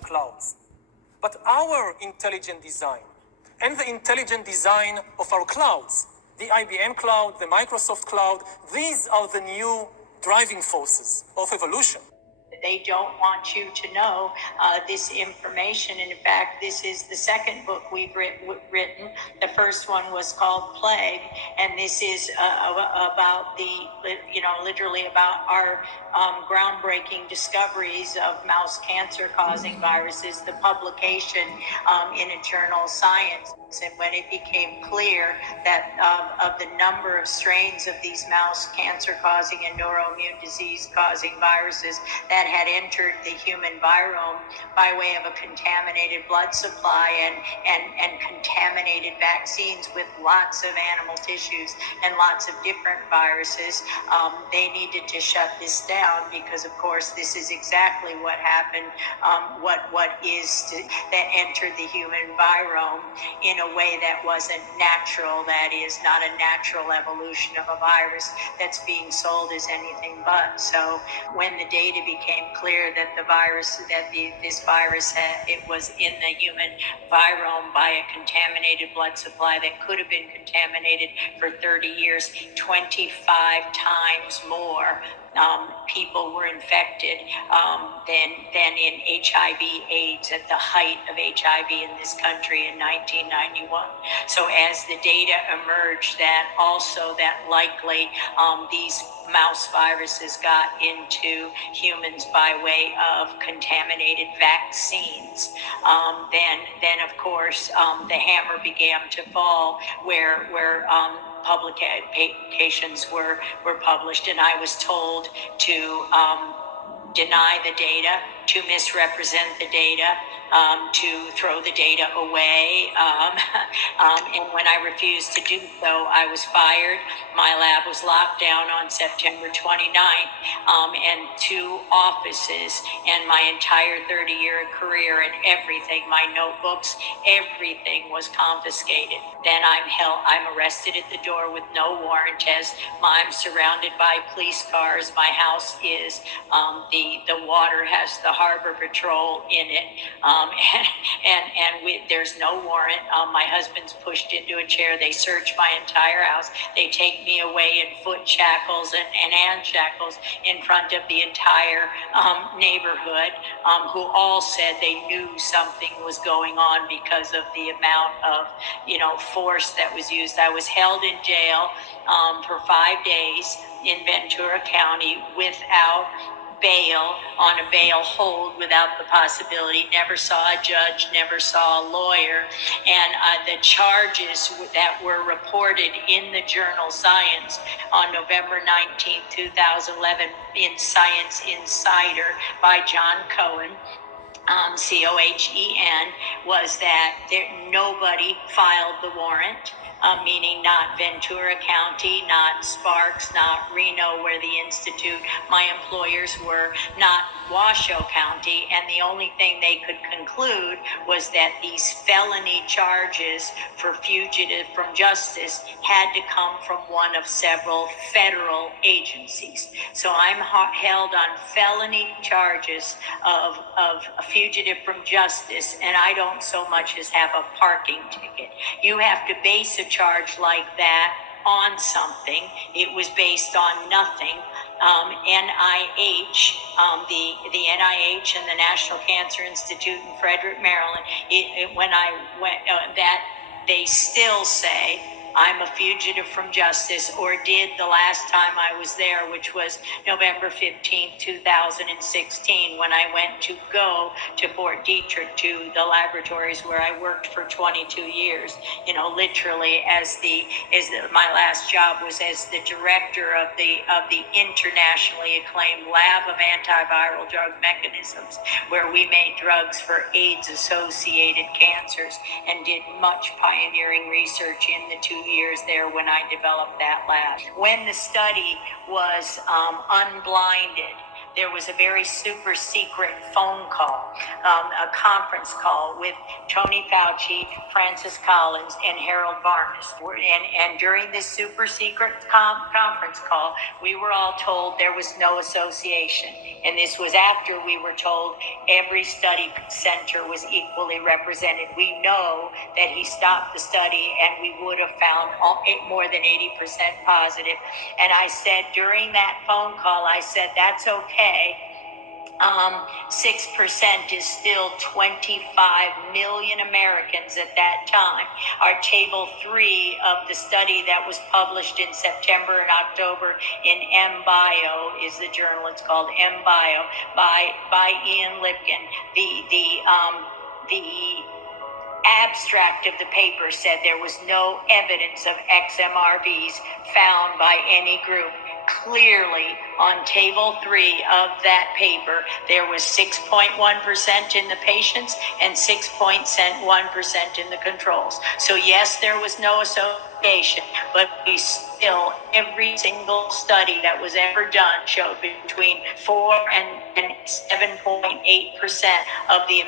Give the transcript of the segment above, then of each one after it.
clouds. But our intelligent design and the intelligent design of our clouds, the IBM cloud, the Microsoft cloud, these are the new driving forces of evolution. They don't want you to know this information. And in fact, this is the second book we've written. The first one was called Plague, and this is about literally about our groundbreaking discoveries of mouse cancer-causing viruses, the publication in a journal Science. And when it became clear that of the number of strains of these mouse cancer-causing and neuroimmune disease-causing viruses that had entered the human virome by way of a contaminated blood supply and contaminated vaccines with lots of animal tissues and lots of different viruses, they needed to shut this down because, of course, this is exactly what happened, that entered the human virome in a way that wasn't natural. That is not a natural evolution of a virus that's being sold as anything but. So when the data became clear that this virus was in the human virome by a contaminated blood supply that could have been contaminated for 30 years, 25 times more people were infected than in HIV/AIDS at the height of HIV in this country in 1991. So as the data emerged that likely these mouse viruses got into humans by way of contaminated vaccines, then of course the hammer began to fall where publications were published, and I was told to deny the data, to misrepresent the data, to throw the data away. And when I refused to do so, I was fired. My lab was locked down on September 29th, and 2 offices and my entire 30-year career and everything, my notebooks, everything was confiscated. Then I'm arrested at the door with no warrant as I'm surrounded by police cars. My house is, the water has the harbor patrol in it. There's no warrant. My husband's pushed into a chair. They search my entire house. They take me away in foot shackles and hand shackles in front of the entire neighborhood, who all said they knew something was going on because of the amount of, force that was used. I was held in jail for 5 days in Ventura County without bail, on a bail hold, without the possibility, never saw a judge, never saw a lawyer. And the charges that were reported in the journal Science on November 19, 2011 in Science Insider by John Cohen, Cohen, was that nobody filed the warrant, meaning not Ventura County, not Sparks, not Reno, where the institute, my employers were, not Washoe County, and the only thing they could conclude was that these felony charges for fugitive from justice had to come from one of several federal agencies. So I'm held on felony charges of a fugitive from justice, and I don't so much as have a parking ticket. You have to base a charge like that on something. It was based on nothing. NIH, the NIH and the National Cancer Institute in Frederick, Maryland, when I went, that they still say I'm a fugitive from justice, or did the last time I was there, which was November 15, 2016, when I went to go to Fort Detrick, to the laboratories where I worked for 22 years. Literally my last job was as the director of the internationally acclaimed lab of antiviral drug mechanisms, where we made drugs for AIDS-associated cancers and did much pioneering research in the 2 years there when I developed that lab. When the study was unblinded, there was a very super secret phone call, a conference call with Tony Fauci, Francis Collins, and Harold Varmus. And during this super secret conference call, we were all told there was no association. And this was after we were told every study center was equally represented. We know that he stopped the study and we would have found more than 80% positive. And I said during that phone call, I said, that's okay. 6% is still 25 million Americans at that time. Our table 3 of the study that was published in September and October in MBio is the journal. It's called MBio by Ian Lipkin. The abstract of the paper said there was no evidence of XMRVs found by any group. Clearly, on table 3 of that paper, there was 6.1% in the patients and 6.1% in the controls. So yes, there was no association, but we still, every single study that was ever done showed between 4 and 7.8% of the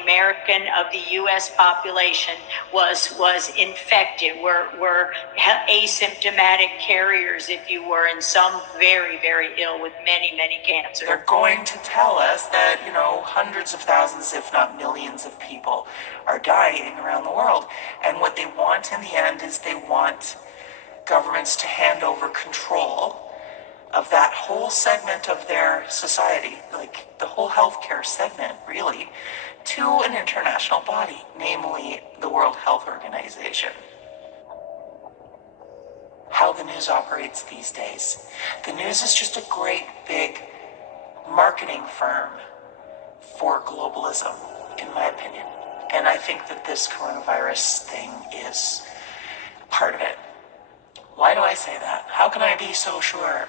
U.S. population was infected, were asymptomatic carriers, if you were, and some very, very ill with many, many cancers. They're going to tell us that, hundreds of thousands, if not millions of people are dying around the world. And what they want in the end is they want governments to hand over control of that whole segment of their society, like the whole healthcare segment, really, to an international body, namely the World Health Organization. How the news operates these days. The news is just a great big marketing firm for globalism, in my opinion. And I think that this coronavirus thing is part of it. Why do I say that? How can I be so sure?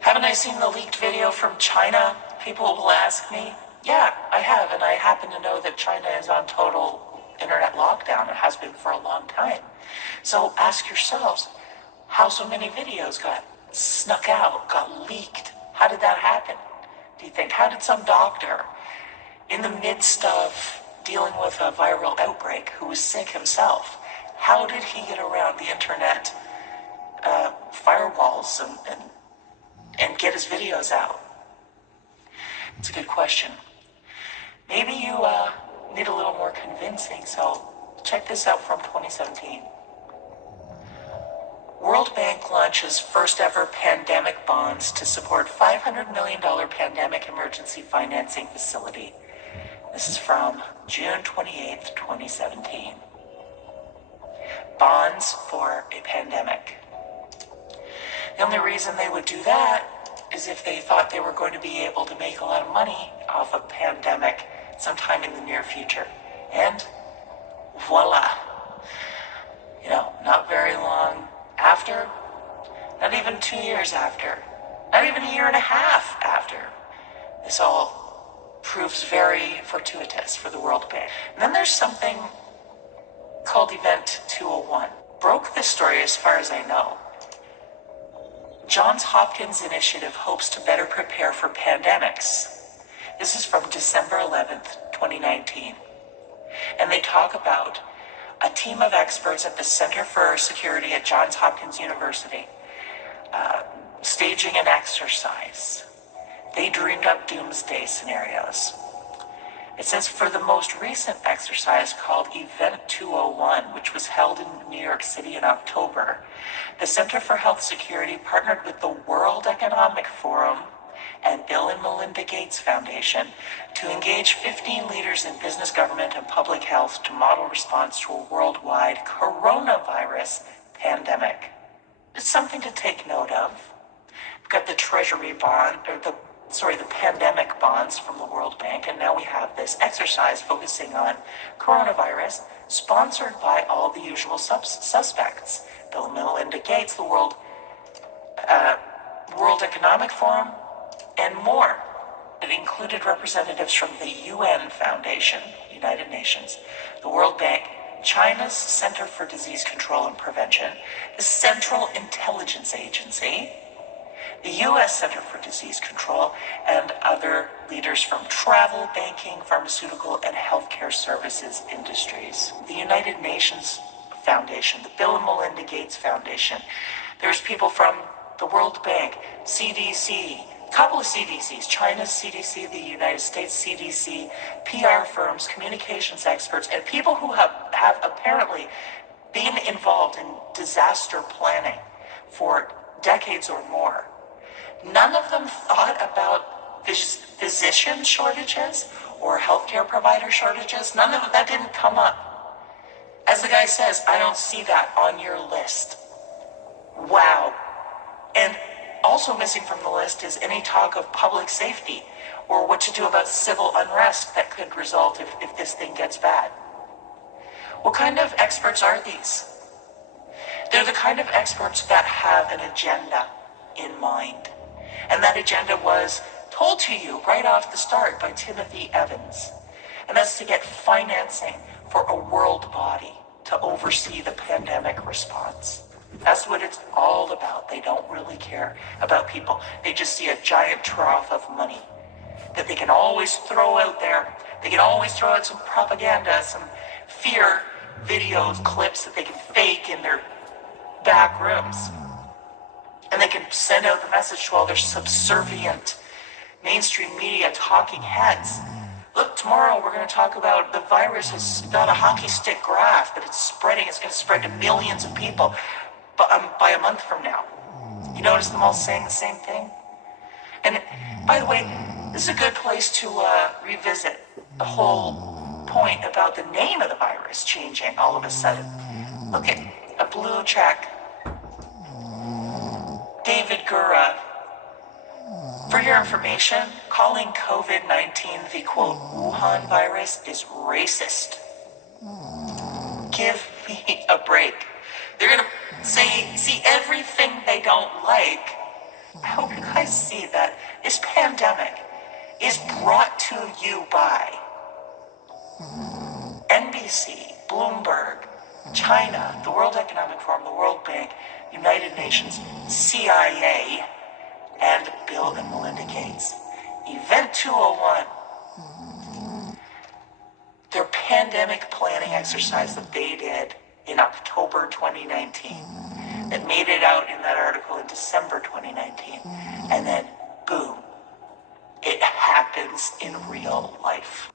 Haven't I seen the leaked video from China? People will ask me. Yeah, I have, and I happen to know that China is on total internet lockdown. It has been for a long time. So ask yourselves, how so many videos got snuck out, got leaked? How did that happen? Do you think? How did some doctor, in the midst of dealing with a viral outbreak, who was sick himself, how did he get around the internet firewalls and get his videos out? It's a good question. Maybe you need a little more convincing, so check this out from 2017. World Bank launches first ever pandemic bonds to support $500 million pandemic emergency financing facility. This is from June 28th, 2017. Bonds for a pandemic. The only reason they would do that is if they thought they were going to be able to make a lot of money off a pandemic sometime in the near future. And voila. Not very long after, not even 2 years after, not even a year and a half after, this all proves very fortuitous for the World Bank. And then there's something called Event 201. Broke this story as far as I know. Johns Hopkins Initiative hopes to better prepare for pandemics. This is from December 11th, 2019. And they talk about a team of experts at the Center for Security at Johns Hopkins University staging an exercise. They dreamed up doomsday scenarios. It says for the most recent exercise called Event 201, which was held in New York City in October, the Center for Health Security partnered with the World Economic Forum and Bill and Melinda Gates Foundation to engage 15 leaders in business, government, and public health to model response to a worldwide coronavirus pandemic. It's something to take note of. We've got the Treasury bond, the pandemic bonds from the World Bank, and now we have this exercise focusing on coronavirus, sponsored by all the usual suspects. Bill and Melinda Gates, the World Economic Forum, and more. It included representatives from the UN Foundation, United Nations, the World Bank, China's Center for Disease Control and Prevention, the Central Intelligence Agency, the U.S. Center for Disease Control, and other leaders from travel, banking, pharmaceutical, and healthcare services industries. The United Nations Foundation, the Bill and Melinda Gates Foundation. There's people from the World Bank, CDC, a couple of CDCs, China's CDC, the United States CDC, PR firms, communications experts, and people who have apparently been involved in disaster planning for decades or more. None of them thought about physician shortages or healthcare provider shortages. None of that didn't come up. As the guy says, I don't see that on your list. Wow. And also missing from the list is any talk of public safety or what to do about civil unrest that could result if this thing gets bad. What kind of experts are these? They're the kind of experts that have an agenda in mind. And that agenda was told to you right off the start by Timothy Evans. And that's to get financing for a world body to oversee the pandemic response. That's what it's all about. They don't really care about people. They just see a giant trough of money that they can always throw out there. They can always throw out some propaganda, some fear videos, clips that they can fake in their back rooms. And they can send out the message to all their subservient mainstream media talking heads. Look, tomorrow we're going to talk about the virus has got a hockey stick graph that it's spreading. It's going to spread to millions of people by a month from now. You notice them all saying the same thing? And by the way, this is a good place to revisit the whole point about the name of the virus changing all of a sudden. Look at a blue check. David Gura. For your information, calling COVID-19 the quote Wuhan virus is racist. Give me a break. They're gonna see everything they don't like. I hope you guys see that this pandemic is brought to you by NBC, Bloomberg, China, the World Economic Forum, the World Bank, United Nations, CIA, and Bill and Melinda Gates. Event 201, their pandemic planning exercise that they did in October 2019, that made it out in that article in December 2019, and then boom, it happens in real life.